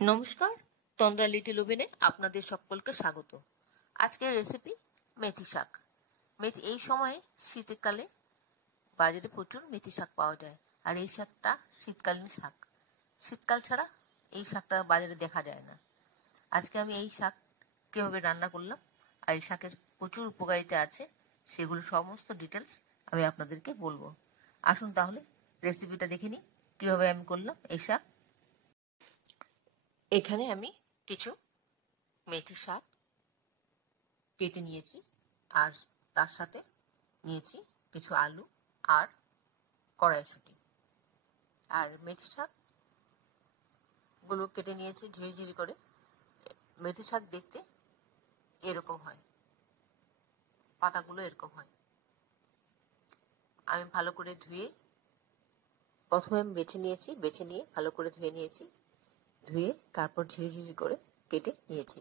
নমস্কার, তন্দ্রা লিটল ওভেনে আপনাদের সকলকে স্বাগত। আজকের রেসিপি মেথি শাক। মেথি এই সময়ে শীতকালে বাজারে প্রচুর মেথি শাক পাওয়া যায়, আর এই শাকটা শীতকালীন শাক। শীতকাল ছাড়া এই শাকটা বাজারে দেখা যায় না। আজকে আমি এই শাক কীভাবে রান্না করলাম আর এই শাকের প্রচুর উপকারিতা আছে, সেগুলো সমস্ত ডিটেলস আমি আপনাদেরকে বলবো। আসুন তাহলে রেসিপিটা দেখে নিই কীভাবে আমি করলাম এই শাক। এখানে আমি কিছু মেথি শাক কেটে নিয়েছি, আর তার সাথে নিয়েছি কিছু আলু আর কড়াইশুঁটি। আর মেথি শাকগুলো কেটে নিয়েছি ঝিরিঝিরি করে। মেথি শাক দেখতে এরকম হয়, পাতাগুলো এরকম হয়। আমি ভালো করে ধুয়ে প্রথমে বেছে নিয়ে ভালো করে ধুয়ে তারপর ঝিরিঝিরি করে কেটে নিয়েছি।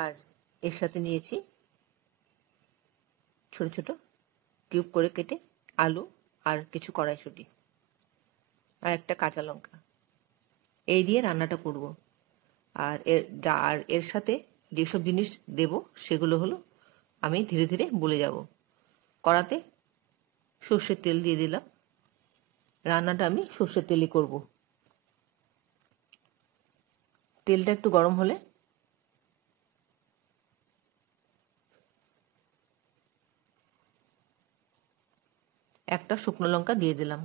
আর এর সাথে নিয়েছি ছোট ছোট কিউব করে কেটে আলু আর কিছু কড়াইশুঁটি আর একটা কাঁচা লঙ্কা। এই দিয়ে রান্নাটা করব। আর এর সাথে যেসব জিনিস দেব সেগুলো হলো, আমি ধীরে ধীরে বলে যাব। কড়াতে সর্ষের তেল দিয়ে দিলাম। রান্নাটা আমি সর্ষের তেলই করব। তেলটা একটু গরম হলে একটা শুকনো লঙ্কা দিয়ে দিলাম।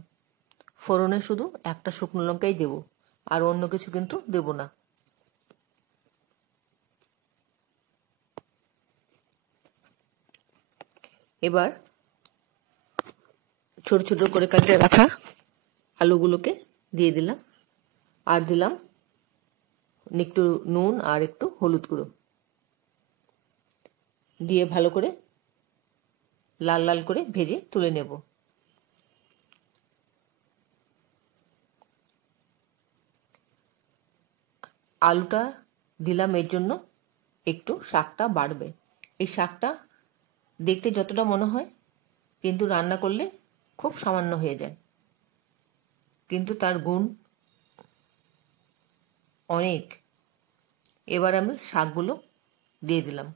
ফোড়নে শুধু একটা শুকনো লঙ্কাই দেব, আর অন্য কিছু কিন্তু দেব না। এবার ছোট ছোট করে কেটে রাখা আলুগুলোকে দিয়ে দিলাম, আর দিলাম একটু নুন আর একটু হলুদ গুঁড়ো দিয়ে ভালো করে লাল লাল করে ভেজে তুলে নেব। আলুটা দিলাম এর জন্য একটু শাকটা বাড়বে। এই শাকটা দেখতে যতটা মনে হয়, কিন্তু রান্না করলে খুব সামান্য হয়ে যায়, কিন্তু তার গুণ অনেক। এবার আমি শাকগুলো দিয়ে দিলাম।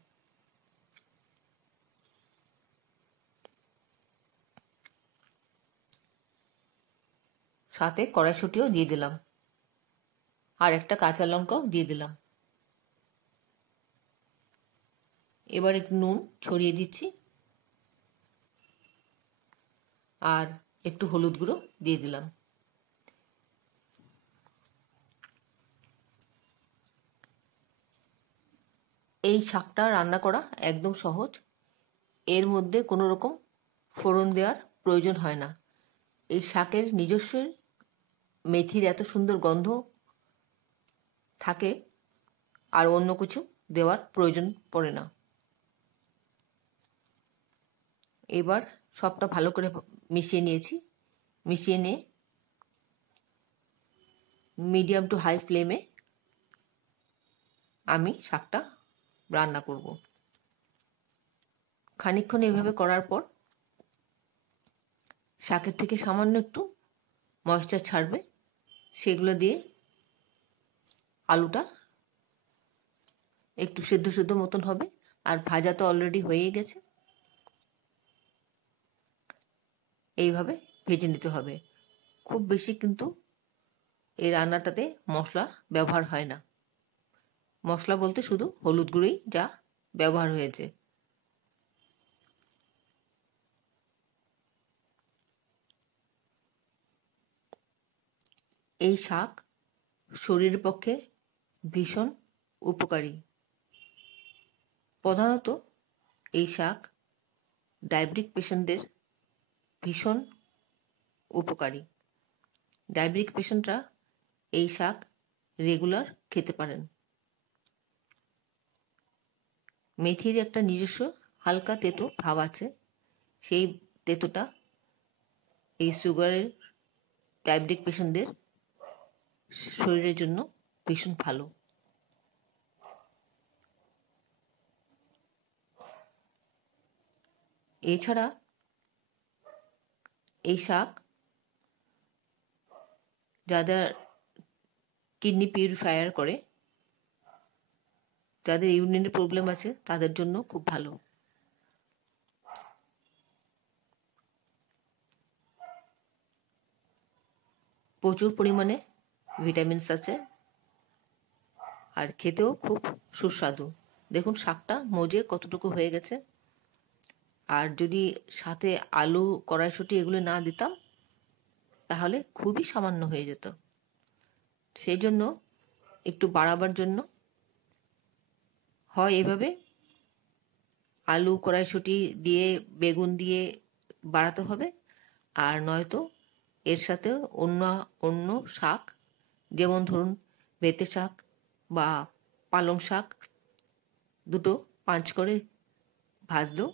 সাথে কড়াইশুঁটিও দিয়ে দিলাম, আর একটা কাঁচা লঙ্কাও দিয়ে দিলাম। এবার একটু নুন ছড়িয়ে দিচ্ছি, আর একটু হলুদ গুঁড়ো দিয়ে দিলাম। এই শাকটা রান্না করা একদম সহজ। এর মধ্যে কোনো রকম ফোড়ন দেওয়ার প্রয়োজন হয় না। এই শাকের নিজস্ব মেথির এত সুন্দর গন্ধ থাকে, আর অন্য কিছু দেওয়ার প্রয়োজন পড়ে না। এবার সবটা ভালো করে মিশিয়ে নিয়ে মিডিয়াম টু হাই ফ্লেমে আমি শাকটা রান্না করব। খানিকক্ষণ এভাবে করার পর শাকের থেকে সামান্য একটু ময়েশ্চার ছাড়বে, সেগুলো দিয়ে আলুটা একটু সেদ্ধ সেদ্ধ মতন হবে। আর ভাজা তো অলরেডি হয়েই গেছে। এইভাবে ভেজে নিতে হবে। খুব বেশি কিন্তু এই রান্নাটাতে মশলা ব্যবহার হয় না। মশলা বলতে শুধু হলুদ গুঁড়োই যা ব্যবহার হয়েছে। এই শাক শরীরের পক্ষে ভীষণ উপকারী। প্রধানত এই শাক ডায়াবেটিক পেশেন্টদের ভীষণ উপকারী। ডায়াবেটিক পেশেন্টরা এই শাক রেগুলার খেতে পারেন। মেথির একটা নিজস্ব হালকা তেতো ভাব আছে। সেই তেতোটা এই সুগারের ডায়াবেটিক পেশেন্টদের শরীরের জন্য ভীষণ ভালো। এছাড়া এই শাক যাদের কিডনি পিউরিফায়ার করে, যাদের ইউরিনের প্রবলেম আছে তাদের জন্য খুব ভালো। প্রচুর পরিমাণে ভিটামিনস আছে আর খেতেও খুব সুস্বাদু। দেখুন শাকটা মজে কতটুকু হয়ে গেছে। আর যদি সাথে আলু, কড়াইশুঁটি এগুলো না দিতাম তাহলে খুবই সামান্য হয়ে যেত। সেই জন্য একটু বাড়াবার জন্য হয় এভাবে আলু, কড়াইশুঁটি দিয়ে, বেগুন দিয়ে বাড়াতে হবে, আর নয়তো এর সাথে অন্য অন্য শাক, যেমন ধরুন বেঁতে শাক বা পালং শাক, দুটো পাঁচ করে ভাজলেও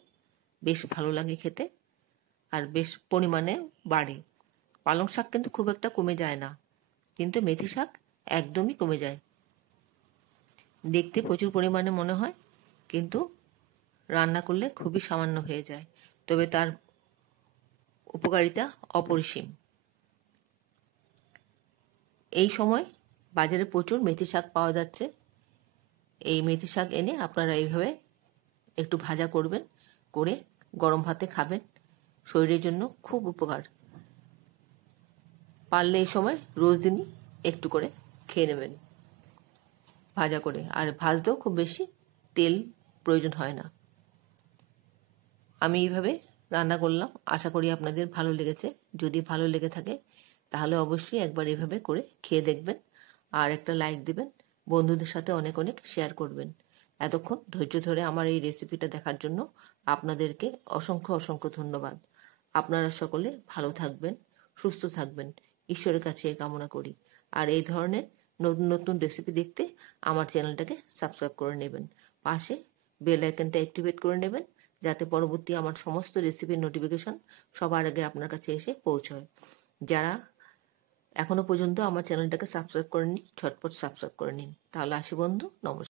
বেশ ভালো লাগে খেতে আর বেশ পরিমাণে বাড়ে। পালং শাক কিন্তু খুব একটা কমে যায় না, কিন্তু মেথি শাক একদমই কমে যায়। দেখতে প্রচুর পরিমাণে মনে হয়, কিন্তু রান্না করলে খুবই সামান্য হয়ে যায়, তবে তার উপকারিতা অপরিসীম। এই সময় বাজারে প্রচুর মেথি শাক পাওয়া যাচ্ছে। এই মেথি শাক এনে আপনারা এইভাবে একটু ভাজা করবেন, করে গরম ভাতে খাবেন, শরীরের জন্য খুব উপকার। পারলে এই সময় রোজ দিনই একটু করে খেয়ে নেবেন ভাজা করে, আর ভাজতেও খুব বেশি তেল প্রয়োজন হয় না। আমি এইভাবে রান্না করলাম, আশা করি আপনাদের ভালো লেগেছে। যদি ভালো লেগে থাকে তাহলে অবশ্যই একবার এভাবে করে খেয়ে দেখবেন, আর একটা লাইক দিবেন, বন্ধুদের সাথে অনেক অনেক শেয়ার করবেন। এতক্ষণ ধৈর্য ধরে আমার এই রেসিপিটা দেখার জন্য আপনাদেরকে অসংখ্য অসংখ্য ধন্যবাদ। আপনারা সকলে ভালো থাকবেন, সুস্থ থাকবেন, ঈশ্বরের কাছে কামনা করি। আর এই ধরনের নতুন নতুন রেসিপি দেখতে আমার চ্যানেলটাকে সাবস্ক্রাইব করে নেবেন, পাশে বেল আইকনটা অ্যাক্টিভেট করে নেবেন, যাতে পরবর্তী আমার সমস্ত রেসিপির নোটিফিকেশন সবার আগে আপনার কাছে এসে পৌঁছয়। যারা এখনো পর্যন্ত আমার চ্যানেলটাকে সাবস্ক্রাইব করেননি, ঝটপট সাবস্ক্রাইব করে নিন। তাহলে আসি বন্ধু, নমস্কার।